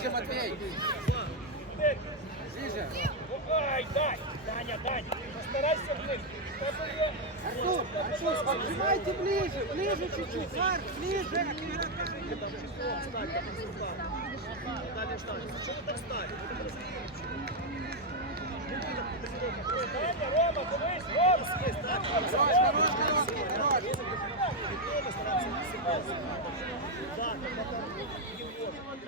ближе, Матвей. Ближе. Ай, Дань! Даня, Дань! Постарайся ближче. Артур, Артур, поджимайте ближе, ближе чуть-чуть. Марк, ближе. Даня, Рома, дивись, Рома! Хорош, хорош, хорош, хорош.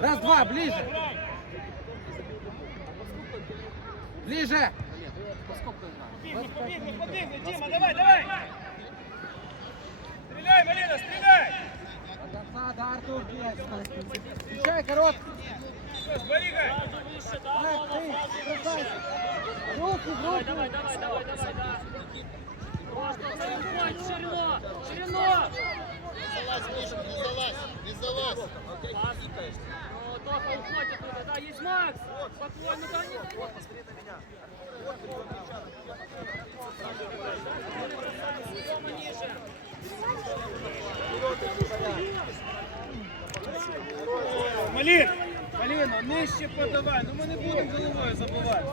Раз, два, ближе. Ближе. Побігли, побігли, побігли, Діма, давай, давай! Стріляй, Маліна, стріляй! До конца, да, Артур, блядь. Включай короткий. Зберігай! Марк, ты, бросайся. Руки, в руки. Давай, давай, давай, давай, да. Просто заходь, не залазь, не залазь. Пас. Ну, Тоха, уходь оттуда, да, есть Макс. Спокойно, да, не, да, не. Тёма, ниже. Малін! Маліна, нижче подавай, ну ми не будемо головою забувати.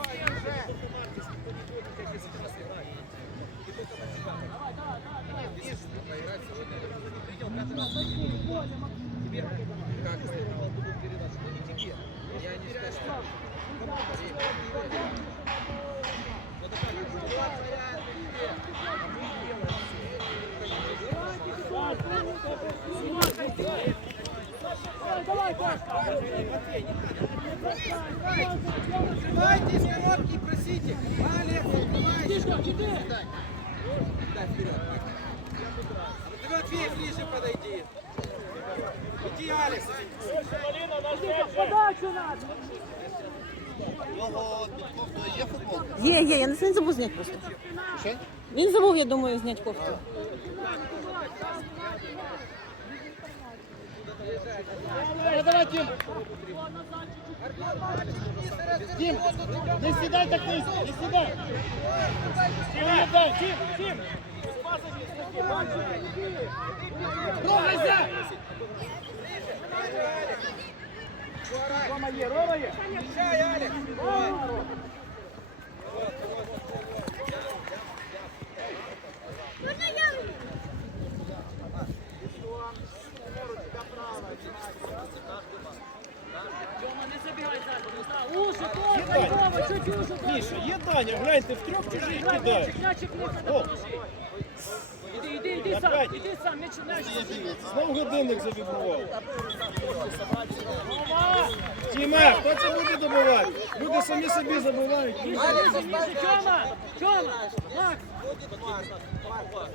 тебе. Как мы? Ну не тебе. Я не сказал. Вот такая ситуация. Давай, Давайте из коробки просите. Олег, давай. Да, вперед. Ты Матвеев ближе подойди. Иди, Алекс. Подачу надо. Його є футболка? Є, є, я не забув зняти просто. Що? Він забув, я думаю, зняти кофту. Давай, давай, Тим. Тим, не сідай так низько, не сідай. Тім, не дай, Тім, Тім! Рухайся! Рома є, Рома є! Включай, Алекс. Тёма, не забегай сзади. Да, Уже, Тоха, Вова, чуть уже. Тоха. Міша, є Даня, гляньте, в трьох чужих Играй, кидають. мячик, мячик, мячик, О. положи. Иди, иди, иди сам, Опять. иди сам, мяч, мяч. Знов годинник завібрував. Рома! Тіма, хто це буде добивати? Люди самі собі забувають. Ниже, ниже, Тёма! Тёма! Макс!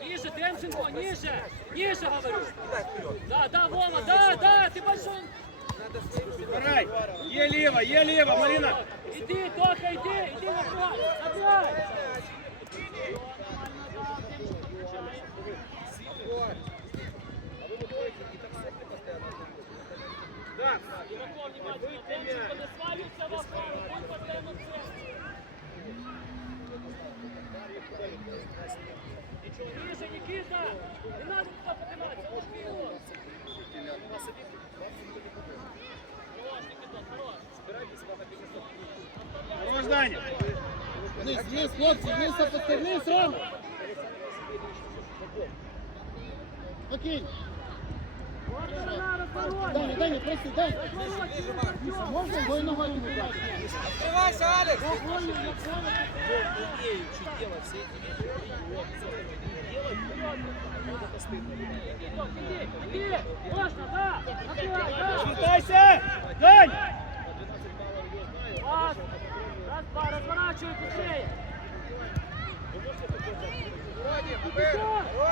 Ниже, Демченко, ниже! Ниже, говорю! Да, да, Вова, да, да, ты большой! Збирай! Є ліва, є ліва, Маріна! Иди, Тоха, иди, иди на край! Игроков внимательно, не надо туда подниматься, ушки его! Хорош, хорош! Хорош, Даня! Вниз, хлопці, вниз, опусти, вниз, Рома. Окей. Даня, Даня, прости, Даня. Можна двоє ногою не дати? Открывайся, Алекс. Иди, иди! Можно, да! Открывай, да! Вітайся! Дань! Пас! Раз, два, разворачивай быстрее!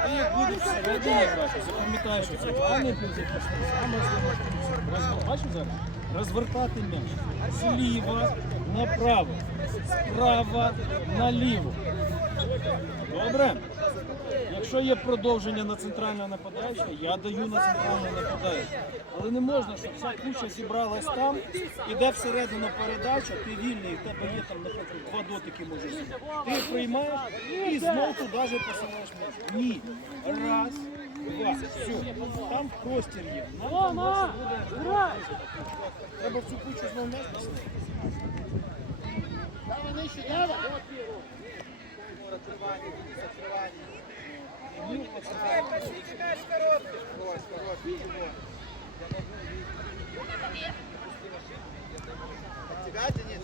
Ти як будеш всередині грати, запам'ятай, що зараз? Розвертати м'яч. Зліва направо, справа наліво. Добре? Якщо є продовження на центрального нападаючого, я даю на центрального нападаючого. Але не можна, щоб вся куча зібралась там, іде всередину передача, ти вільний, в тебе є там, наприклад, два дотики можеш. зробити. Ти приймаєш і знов туди же посилаєш м'яч. Ні. Раз, два, все. Там простір є. Нам там Рома! буде- Грай! Треба в цю кучу знову м'яч посилати. Дава нижче, дава. Эй, пошли От тебя, Денис?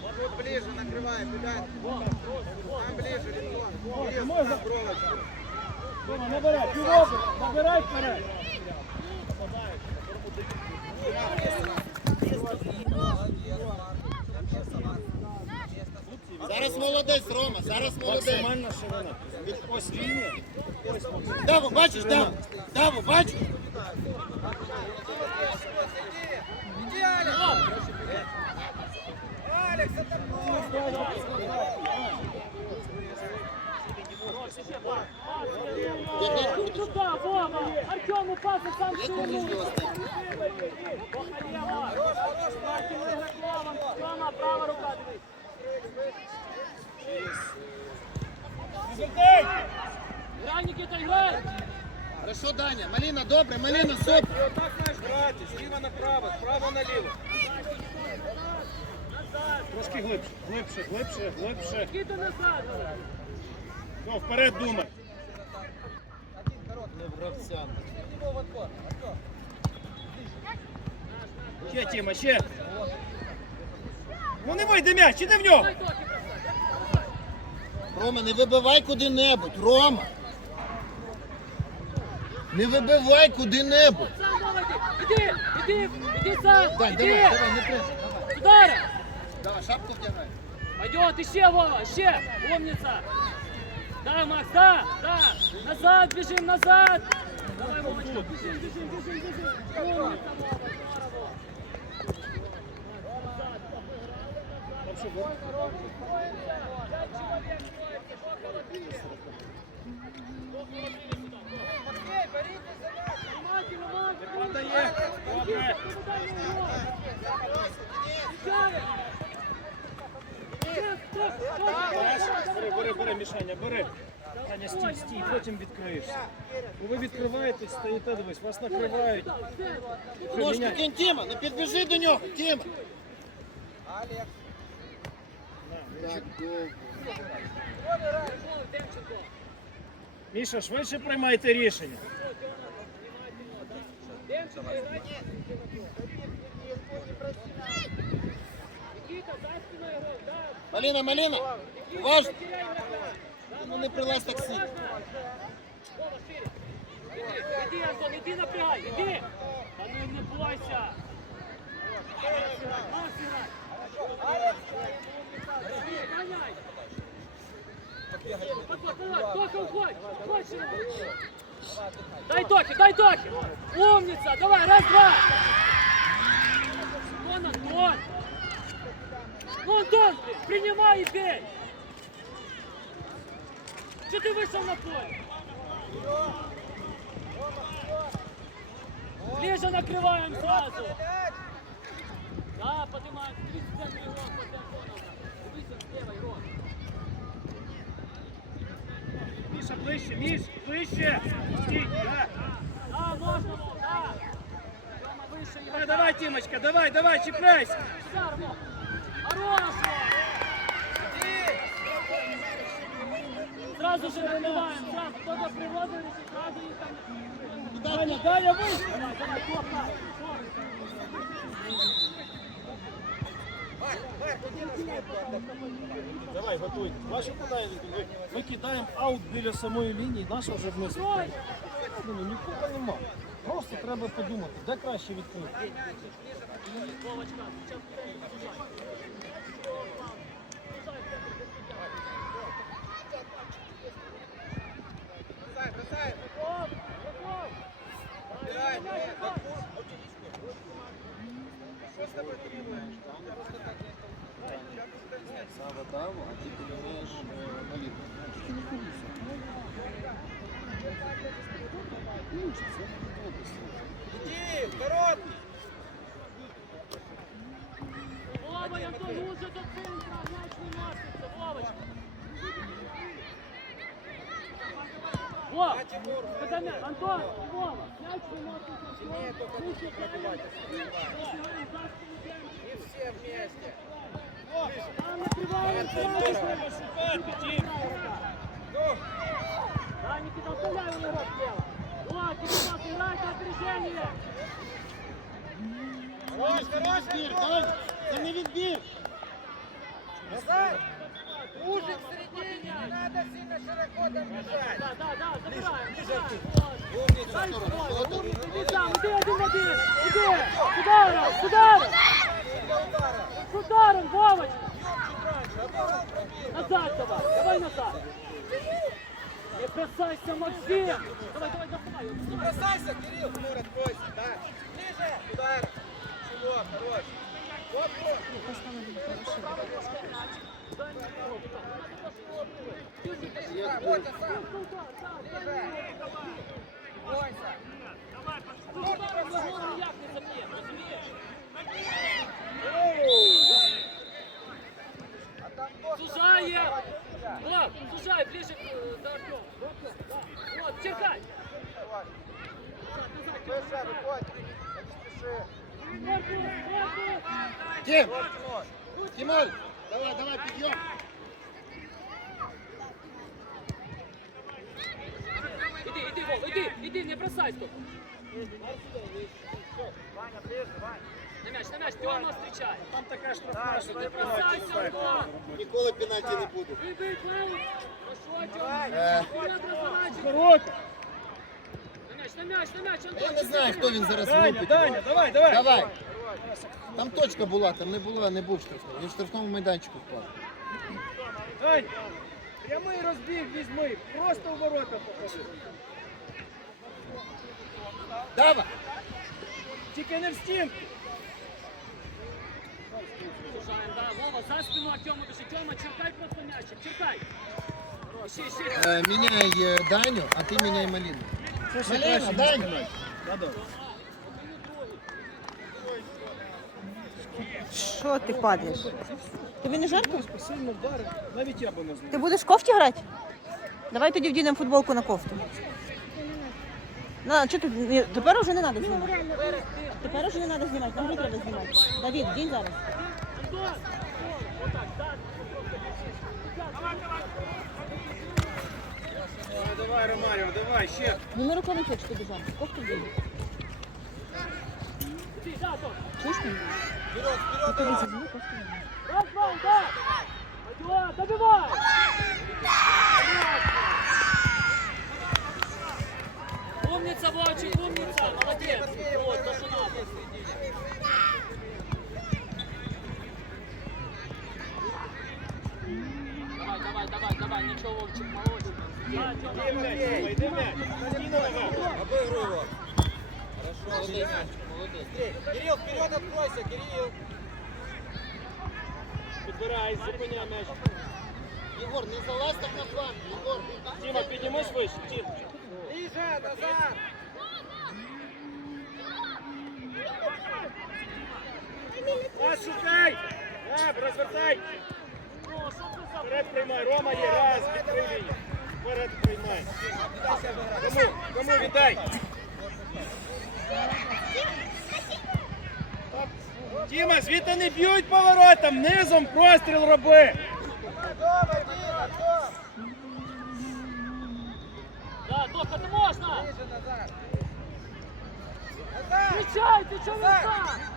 Вот ближе, накрывай, гуляй. Там ближе, лицо. Ближе, можно? Дома, набирай, півобер, набирай вперед. Зараз молодець, Рома, зараз молодець. Максимальна ширина. Від ось лінія, ось максимальна. Даву, бачиш, Даву? Даву, бачиш? Иди, Алекс. Алекс, это просто. Туда, Вова! Артему пасы сам ширину! Налево! Артем игрокован! Тёма, правая рука, дивись! Хорошо, Даня. Маліна, добре, Маліна, супер. И вот так знаешь грати, слева направо, справа налево. Трошки глибше, глибше, глибше, глибше. Никита назад! Ну, вперед думай. Ще, Тіма, ще. Ну не вийде м'яч, іди в нього. Дай! Рома, не вибивай куди-небудь, Рома. Не вибивай куди-небудь. Вова! Иди! Иди! Иди сам! Иди! давай, давай, не давай. Удара! Давай, шапку вдягай. Пойдет, еще, Вова, еще! Умница! Да, Макс, да, да! Назад, бежим, назад! Давай, Вовочка, бежим, бежим, бежим, бежим! Умница, Вова, здорово! Там що, ви- Пять человек стоит, около Дмитрия. Матвей, боритесь за мяч. Внимательно, Макс! Подає. Добре. Куда не играй? Играй! Нет, стоп, стоп, Бери, бери, Мішаня, бери. Таня, стій, стій, потім відкриєшся. Ви відкриваєтесь, стоїте, дивись, вас накривають. Що, Ножку міняй? кинь, Тіма, не підбіжи до нього, Тіма. Алекс. Міша, швидше приймайте рішення. Маліна, Маліна, уважно. Ну не прилазь так сильно. Вова, шире! Иди, иди, Антон, иди напрягай, иди! А ну не бойся! Макс, играй! Иди, гоняй! Подходь, подходь, Тоха, уходь! Уходь, Шире! Дай Тохе, дай Тохе! Умница! Давай, раз, два! Вон Антон! Ну, Антон, принимай и бей! Что ты вышел на поле? Ближе накрываем сразу. Да, поднимаем. 30 игрок Міша, ближче, Міш, ближче. Стій, да. Да, можно, Вов, да. Тёма, выше Давай, игрока. давай, Тімочка, давай, давай, чіпляйся. Удар, Вов. Хорош, Вов. Сразу же накрываем, сразу. Кто-то приводит, сразу их там... Даня, Даня, выше. Давай, готуй. Вашу кидаємо. Ми кидаємо аут біля самої лінії, наша вже вниз. Ну, Нікого нема. Просто треба подумати, де краще відкрити. Що з тебе требує? Сава дав, а ти підіймаєш наліво. Тільки не хулюйся. Лучше, це не добре. Иди, короткий! Вова, я то лучше до центра, мяч не носится, Вовочка. Вов, это мяч, Антон, Вова, мяч не носится. Сильнее только Лучше нужно пробивать, если пробивать. Не все вместе. Да, Никита, оставляй у него слева. Вот, Никита, играй на опережение. хорош, хорош, Відбір, Антон, Даня, це не відбір. Назад! Ужик в середине, не надо сильно широко там бежать. Да, да, да, забираем, забираем. Вот. Дай сюда, умница, иди сам, иди один в один. Иди, с ударом, с ударом. Вовочка. Назад давай, давай назад. Не бросайся, Максим. Давай, давай, доставай. Не бросайся, Кирилл, Тимур, откройся, да. Ближе, удар. Чего, хорош. Вот, вот. Да, вот он сам. Ближе. Бойся. На голову ніяк не заб'є, розумієш? А там тоже Сужаем! Вот, сужай, ближе к, э, до Артема. Да. Вот, черкай! давай. Назад, Выше, назад, выходь. Не спеши. Корпус, корпус! Дім, Хорош, Тимур. Тимоль, давай, давай, підйом. Иди, иди, Вов, иди, иди, не бросай стоп. Ваня, ближе, Ваня. На мяч, на мяч, Тёма встречай. Там така Да, штрафна, що свои ти Бросайся, Антон! Ніколи пенальті не буде. Выбей фаул! Хорошо, Давай. Тёма! Е, Вперед разворачивай! Короткий. На мяч, на мяч, на мяч, Антон! Я не знаю, хто він зараз Даня, влупить. Даня, давай, давай. Давай. Там точка була, там не була, не був штрафний. Він в штрафному майданчику впав. Дань, прямий розбіг візьми, просто в ворота покажи. Давай. Тільки не в стінку. Вова, за спину Артема бежи. Тёма, черкай просто мячик, черкай! Ищи, ищи! Е, міняй е, Даню, а ти міняй Маліну. Маліна, Даня. Да-да. Що ти падаєш? Тобі не жарко? Сильно вдарив, навіть я би не Ти будеш в кофті грати? Давай тоді вдінемо футболку на кофту. На, що тут? Ні, Тепер вже не треба знімати. Тепер вже не треба знімати, там треба знімати. Давід, дінь зараз. Давай, давай, Ромаріо, давай, ще. Ну на рукавиці, якщо ти біжав. Кофту вдінь. иди! Чуєш мене? Вперед, вперед, зніми. Раз, два, да! Пойдем, добивай! Умница, Вовчик, умница! Молодец! Вот, то, что надо. Давай, давай, давай, давай, ничего, Вовчик, молодец. Да, Тёма. Йди м'яч, Тьома, йди м'яч. Стіну наверх. Обыгрывай его. Хорошо, молодец. Быстрей. Кирилл, вперед откройся, Кирилл. Підбирай, зупиняй м'яч. Єгор, не залазь так на фланг, Єгор. Тіма, піднімись вище. Тім. Ближе, назад. Пас шукай. Так, розвертай. Вперед приймай. Рома є. Раз, відкрий лінію. Вперед приймай. Кому? Кому віддай? Тіма, звідти не б'ють поворотом, низом простріл роби. Да, можно! Назад. Назад. Что Назад. назад?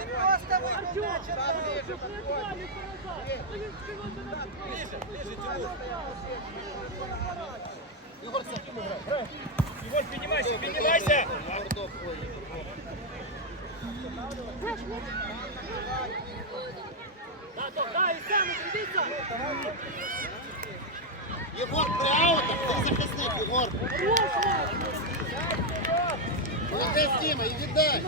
Ты грає? Ігор, піднімайся, піднімайся. Да, да, и сам, садись Єгор, при аутах. Хорош, Молодець. Молодець, Діма, і віддай.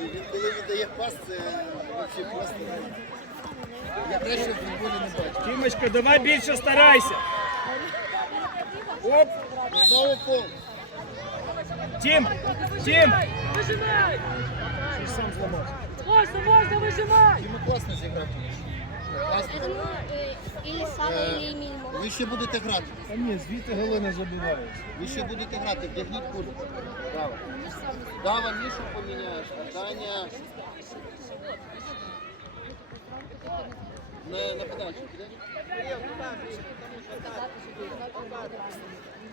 Він коли віддає пас, це взагалі просто. Я в футболі не бачу. Тімочка, давай більше старайся. Оп, Знову пол. Тім, Тім. Выжимай! Ти ж сам зламався. Можно, можно, выжимай! Діма класно зіграв. Класно. Или Сава, или Мильмо. Ви ще будете грати. Та ні, звідти голи не. Ви ще будете грати, вдягніть куртку. Дава. Дава, Мішу поміняєш, а Таня... На, на подачу підеш?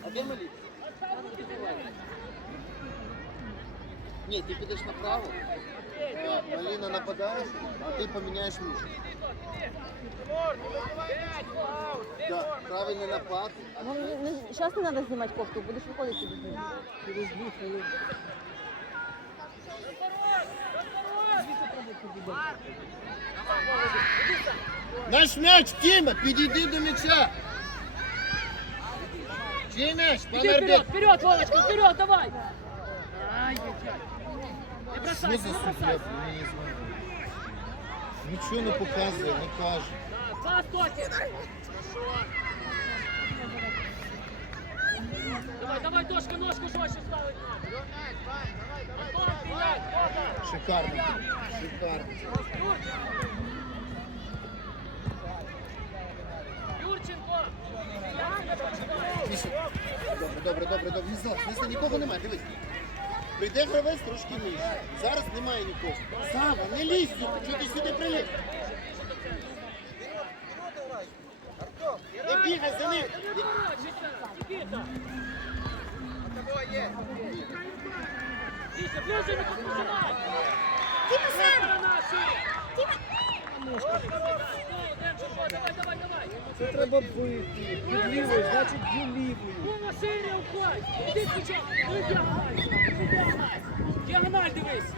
А де Малі? Ні, ти підеш направо, а Маліна нападаєш, а ти поміняєш Мішу. Правильний напад. Ну, зараз не треба знімати кофту, будеш виходити сюди з. Через дві хвилини. Наш м'яч, Тіма, підійди до м'яча. Чий м'яч, пан вперед, вперед, Вовочка, вперед, давай! Не бросайся, не бросайся. Не. Нічого не показує, не каже. Давай, давай, Тошка, ножку жестче ставить. Шикарно. Шикарно. Юрченко! Добре, добре, добре, не злазь, нікого немає, дивись. Прийде гравець трошки нижче. Зараз немає нікого. Сава, не лізь сюди, чого ти сюди приліз? Не бігай за ним. Тима, сам! Сторона, Це треба бити. Під лівою, значить дві лівою. Іди спочатку! Ну, діагональ! Діагональ! Дивись!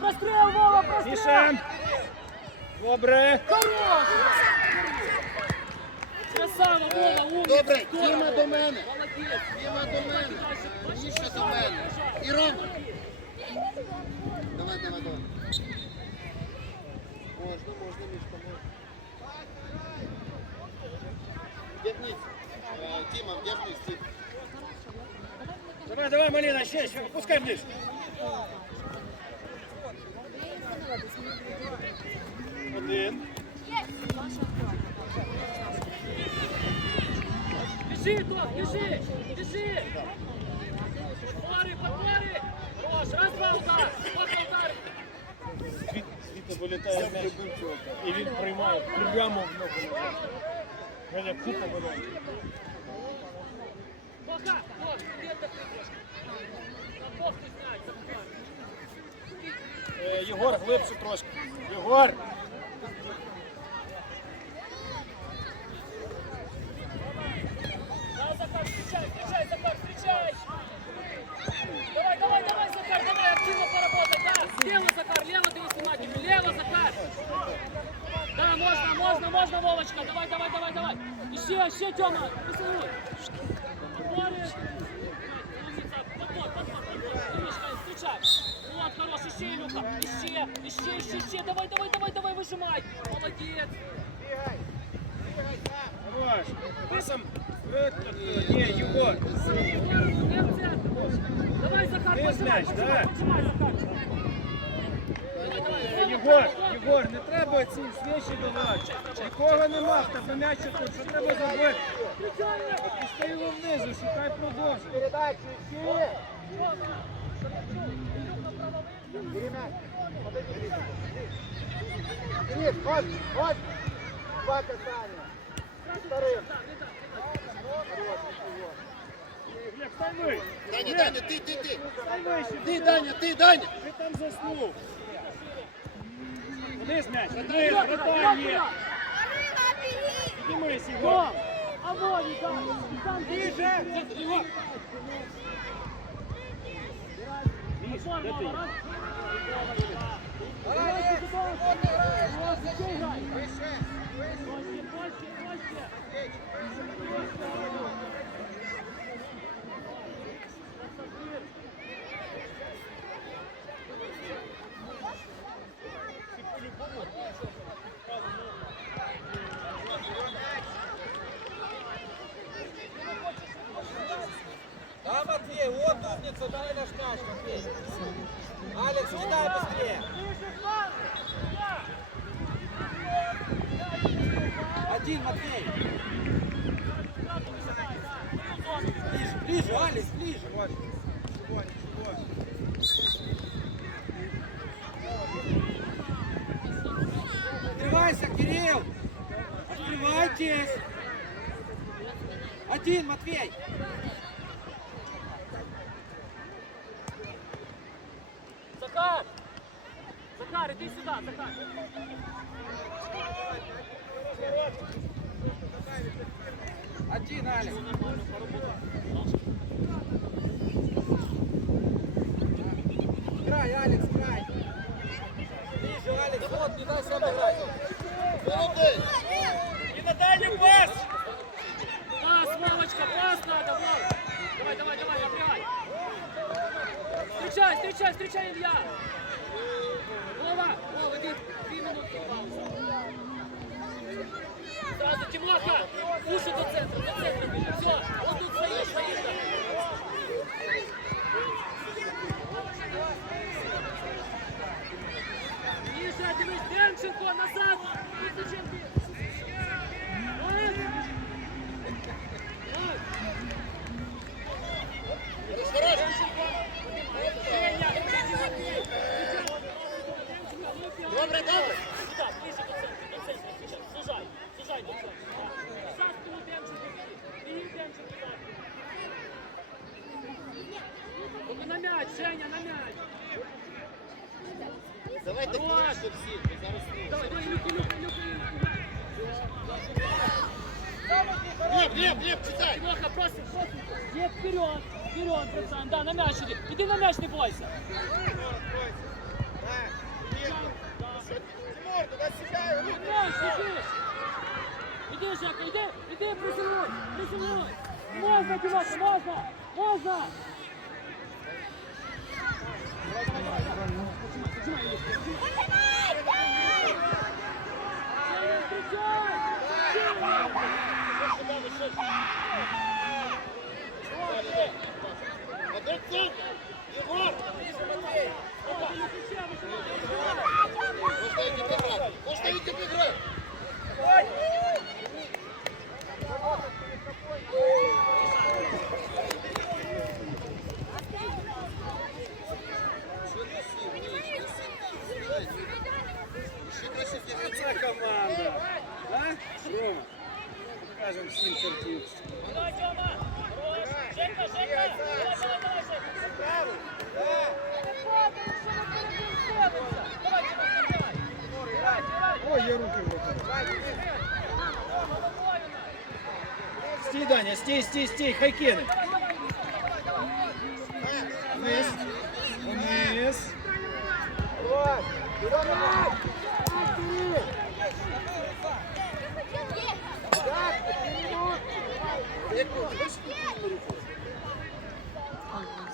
Простріл, Вова, простріл! Міша. Добре. Хорош! Красава, Вова, умница! Добре! Діма до мене. Молодець! Діма до мене. Міша до мене. І Рома. Давай, давай, давай. Можна, можна, Мішка, можна. Вдягніться. Е, Діма, вдягнись. Дім. Давай, давай, Маліна, ще, ще, пускай ближче. Один. Бежи, Тох, бежи! Бежи! Подпори, подпори! Хорош, раз, два, удар! Вот удар! Звідти вилітає м'яч. І він приймає прямо в ногу. Мене купа вилазить. Єгор, глибше трошки. Єгор! Встречай, встречай, Захар, встречай! Давай, давай, давай, Захар, давай, активно поработай, да! Слева, лево ты внимательно, лево, Захар! Можно, можно, можно, Вовочка, давай, давай, давай, давай! Еще, еще, Тёма, поцелуй! Боря! Умница, подбор, подбор, подбор, Иришка, встречай! Вот, хорош, еще, Илюха, еще, еще, еще, еще, давай, давай, давай, давай, выжимай! Молодец! Хорош. Писом. Ні, Єгор. Давай, Захар, да? поджимай, Захар. Єгор, Єгор, не треба ці свічі давати. Нікого нема, в тебе м'яч тут. Що треба зробити? Опусти його внизу, шукай продовження. Передачу ще. Денис, ось, ось. Два. Даня, Даня, ти, ти, ти. Стань Даня. Ти там там, и умница, дай наш мяч, Матвей. Алекс, кидай быстрее. Один, Матвей. Ближе, ближе, Алекс, ближе. Вот. Ничего, ничего. Открывайся, Кирилл. Открывайтесь. Один, Матвей. Захар! Захар, иди сюда, Захар. Один, Алекс. Играй, Алекс, играй. Ближе, Алекс, вот, не дай себя обыграть. Молодець! И на дальний пас. Пас, Вовочка, пас надо, Вов. Давай, давай, давай, напрягай. Встречай, встречай, встречай, Илья. Тимоха, уши до центра, до центра, все, Глеб, Глеб, Глеб, читай! Просим, просим. Вперед, вперед, пацан. Да, на мяч иди. Иди на мяч, не бойся. Тимур, туда себя. На мяч, иди. Иди, Жека, иди, иди, прессингуй, прессингуй. Можно, можно, встречай! Один центр! Стій, Даня, стій, стій, стій, хай кине. Вниз. Вниз. Вот. Туда на мяч.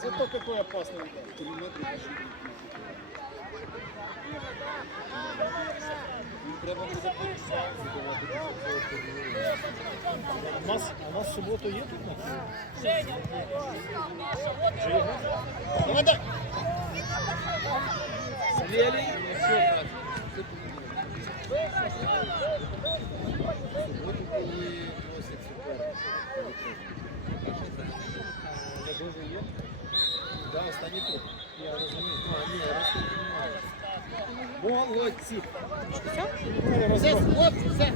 Зато какой опасный удар. Треба буде У нас, у нас в суботу є тут матч? Женя, Миша, вот и Давай, давай! З Лелей. От коли просять суперник. Я дуже є. Да, останній тур. Я розумію. А, ні, розумію. Молодці. Все, хлопці, все.